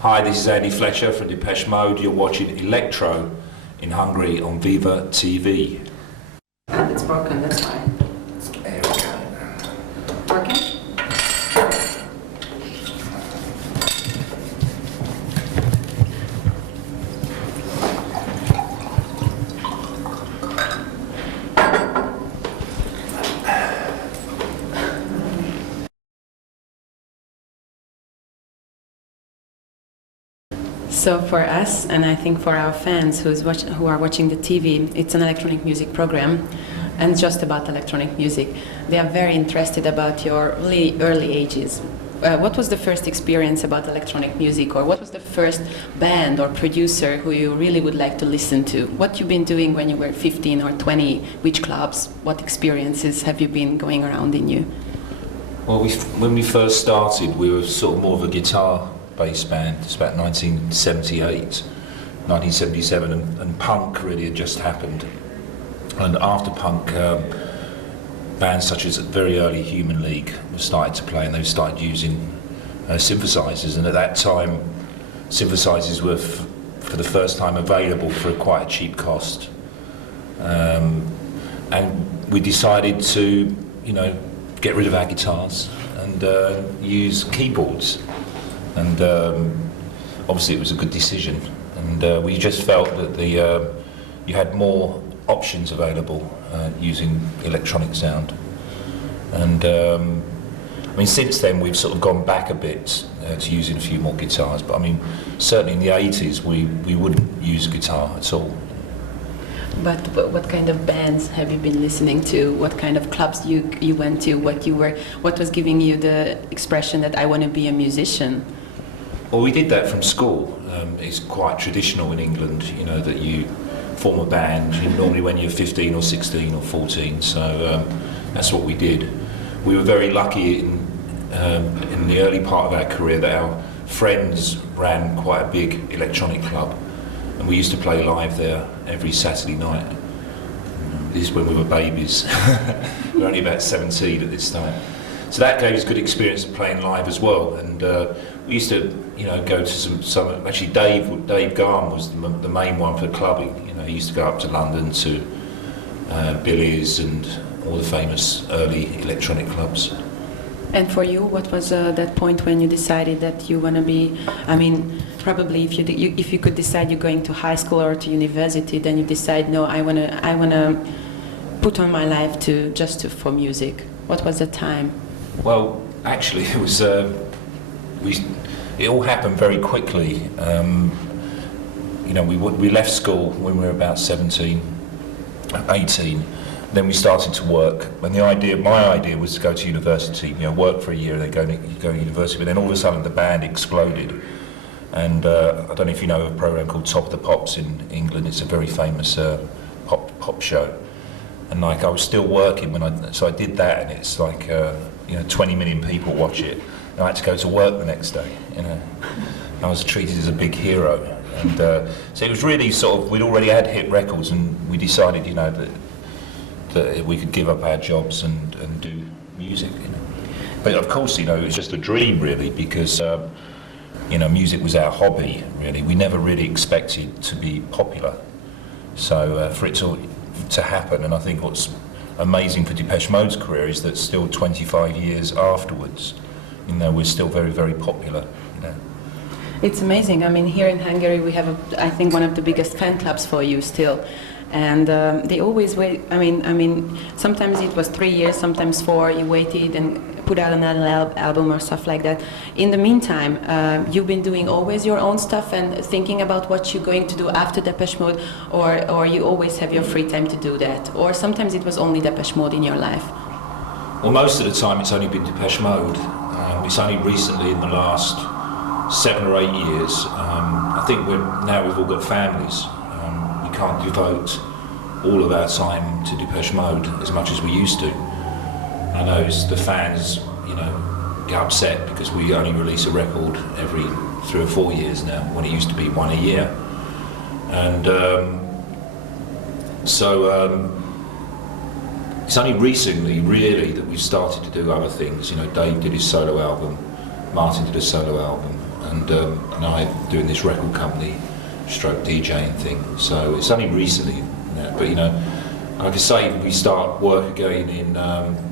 Hi, this is Andy Fletcher from Depeche Mode. You're watching Eleectro in Hungary on VIVA TV. It's broken, that's why. There we go. Working? So for us, and I think for our fans who are watching the TV, it's an electronic music program, and just about electronic music. They are very interested about your really early ages. What was the first experience about electronic music, or what was the first band or producer who you really would like to listen to? What you've been doing when you were 15 or 20? Which clubs? What experiences have you been going around in you? Well, when we first started, we were sort of more of a guitar-based band. It's about 1978, 1977, and punk really had just happened. And after punk, bands such as very early Human League were starting to play, and they started using synthesizers. And at that time, synthesizers were for the first time available for quite a cheap cost. And we decided to, get rid of our guitars and use keyboards. And obviously it was a good decision. And we just felt that you had more options available using electronic sound. And since then we've sort of gone back a bit to using a few more guitars, but certainly in the 80s we wouldn't use guitar at all. But what kind of bands have you been listening to? What kind of clubs you went to? What was giving you the expression that I want to be a musician? Well, we did that from school. It's quite traditional in England, that you form a band, normally when you're 15 or 16 or 14, so that's what we did. We were very lucky in the early part of our career that our friends ran quite a big electronic club, and we used to play live there every Saturday night. This is when we were babies. We were only about 17 at this time. So that gave us good experience of playing live as well, and we used to, go to some. Actually, Dave Garn was the main one for clubbing. He used to go up to London to Billy's and all the famous early electronic clubs. And for you, what was that point when you decided that you want to be? Probably if you could decide you're going to high school or to university, then you decide, no, I wanna put on my life for music. What was the time? Well, actually, it was. It all happened very quickly. We left school when we were about 17, 18. Then we started to work. And my idea was to go to university. Work for a year, and then go to university. But then all of a sudden, the band exploded. And I don't know if you know of a program called Top of the Pops in England. It's a very famous pop show. And I was still working so I did that, and it's 20 million people watch it. And I had to go to work the next day. I was treated as a big hero, and so it was really we'd already had hit records, and we decided, that we could give up our jobs and do music. But of course, it was just a dream really, because music was our hobby really. We never really expected to be popular. So for it to happen, and I think what's amazing for Depeche Mode's career is that still 25 years afterwards, we're still very, very popular. It's amazing. Here in Hungary we have, I think, one of the biggest fan clubs for you still, and they always wait. Sometimes it was 3 years, sometimes 4. You waited and put out another album or stuff like that. In the meantime, you've been doing always your own stuff and thinking about what you're going to do after Depeche Mode, or you always have your free time to do that, or sometimes it was only Depeche Mode in your life? Well, most of the time it's only been Depeche Mode. It's only recently in the last 7 or 8 years. I think we've all got families. We can't devote all of our time to Depeche Mode as much as we used to. I know the fans, get upset because we only release a record every 3 or 4 years now, when it used to be one a year. And it's only recently, really, that we've started to do other things. Dave did his solo album, Martin did a solo album, and I'm doing this record company, stroke DJing thing. So it's only recently, but like I say, we start work again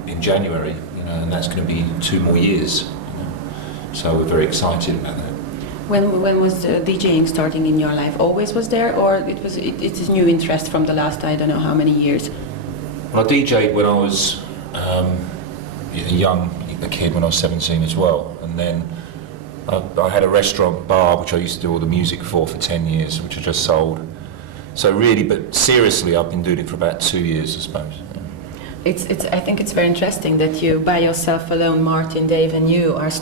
in January, and that's going to be 2 more years. So we're very excited about that. When was DJing starting in your life? Always was there, or it's a new interest from the last I don't know how many years? Well, I DJed when I was a kid when I was 17 as well, and then I had a restaurant bar which I used to do all the music for 10 years, which I just sold. So really, but seriously, I've been doing it for about 2 years, I suppose. I think it's very interesting that you, by yourself alone, Martin, Dave and you, are as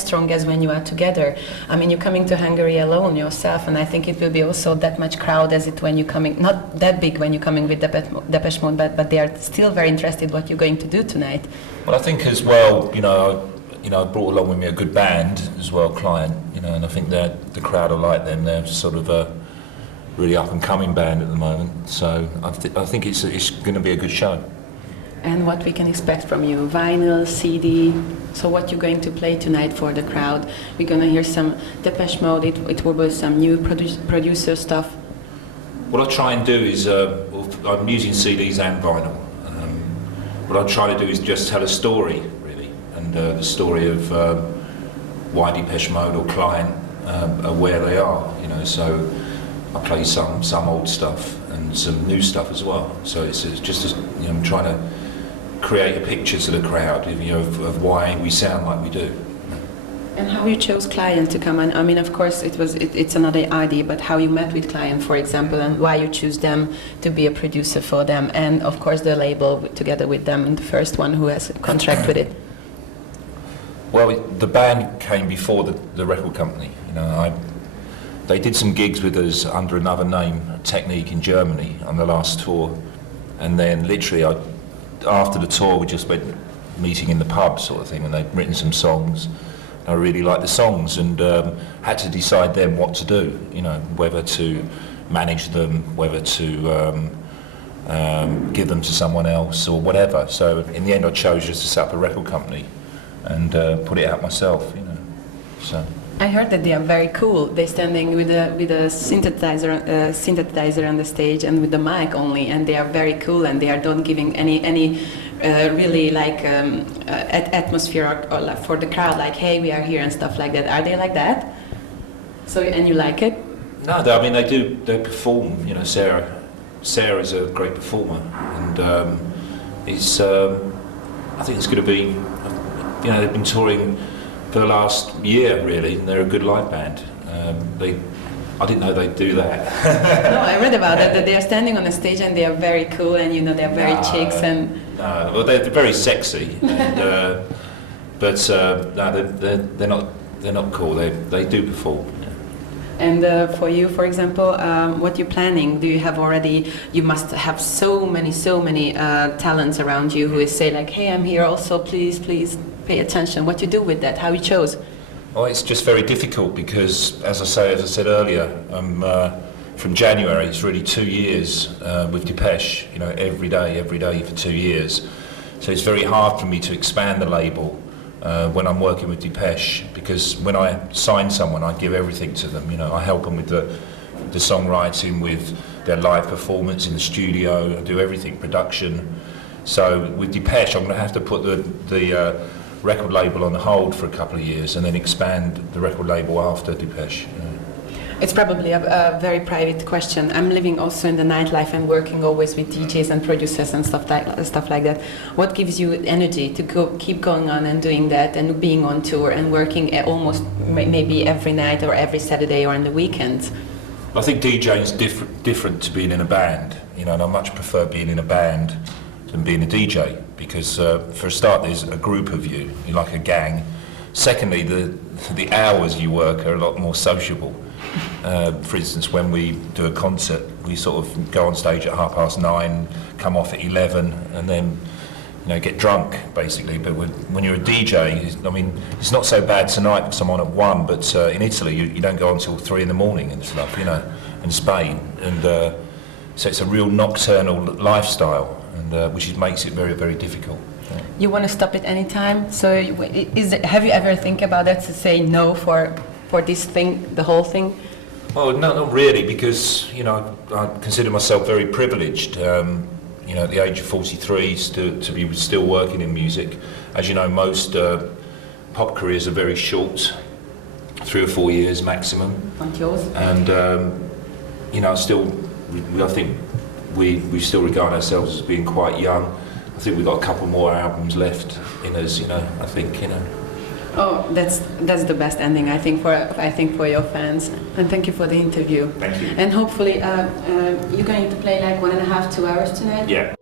strong as when you are together. I mean, you're coming to Hungary alone yourself, and I think it will be also that much crowd as it when you're coming, not that big when you're coming with Depeche Mode, but they are still very interested what you're going to do tonight. Well, I think as well, I brought along with me a good band as well, Client, and I think that the crowd will like them. They're sort of a really up-and-coming band at the moment, so I think it's going to be a good show. And what we can expect from you, vinyl, CD, so what you're going to play tonight for the crowd. We're going to hear some Depeche Mode, it will be some new producer stuff. What I try and do is, I'm using CDs and vinyl. What I try to do is just tell a story, really, and the story of why Depeche Mode or Client are where they are, so I play some old stuff and some new stuff as well. So it's just, I'm trying to create a picture to the crowd, of why we sound like we do. And how you chose Client to come on? I mean, of course, it's another idea, but how you met with Client, for example, and why you choose them to be a producer for them, and of course the label together with them, and the first one who has a contract with it. Well, the band came before the record company. They did some gigs with us under another name, Technique, in Germany on the last tour, and then literally after the tour we just went meeting in the pub sort of thing, and they'd written some songs. I really liked the songs, and had to decide then what to do, whether to manage them, whether to give them to someone else or whatever. So in the end I chose just to set up a record company and put it out myself, so. I heard that they are very cool. They're standing with a synthesizer on the stage and with the mic only, and they are very cool, and they are not giving any really like atmosphere or for the crowd, like hey, we are here and stuff like that. Are they like that? So and you like it? No, they perform. Sarah is a great performer, and I think it's going to be. They've been touring for the last year, really, and they're a good live band. I didn't know they'd do that. No, I read about that they are standing on a stage and they are very cool, and they're very chicks and. No, well, they're very sexy, and, but no, they're not cool. They do perform. And for you, for example, what you're planning? Do you have already? You must have so many talents around you who say like, "Hey, I'm here also. Please pay attention." What you do with that? How you chose? Well, it's just very difficult because, as I said earlier, from January it's really 2 years with Depeche. Every day for 2 years. So it's very hard for me to expand the label. When I'm working with Depeche, because when I sign someone I give everything to them, I help them with the songwriting, with their live performance in the studio, I do everything, production. So with Depeche I'm going to have to put the record label on hold for a couple of years and then expand the record label after Depeche. It's probably a very private question. I'm living also in the nightlife and working always with DJs and producers and stuff like that. What gives you energy to keep going on and doing that and being on tour and working almost maybe every night or every Saturday or on the weekends? I think DJing is different to being in a band, and I much prefer being in a band than being a DJ, because for a start there's a group of you, you're like a gang. Secondly, the hours you work are a lot more sociable. For instance, when we do a concert, we sort of go on stage at 9:30, come off at 11, and then get drunk basically. But when you're a DJ, it's not so bad tonight because I'm on at 1, but in Italy you don't go on until 3 in the morning and stuff, in Spain, and so it's a real nocturnal lifestyle, and which makes it very, very difficult. You want to stop it anytime? So have you ever think about that, to say no for for this thing, the whole thing? Well, no, not really, because I consider myself very privileged. At the age of 43, to be still working in music. As you know, most pop careers are very short, 3 or 4 years maximum. And yours? And I think we still regard ourselves as being quite young. I think we've got a couple more albums left in us. I think. Oh, that's the best ending, I think for your fans. And thank you for the interview. Thank you. And hopefully you're going to play like 1.5, 2 hours tonight. Yeah.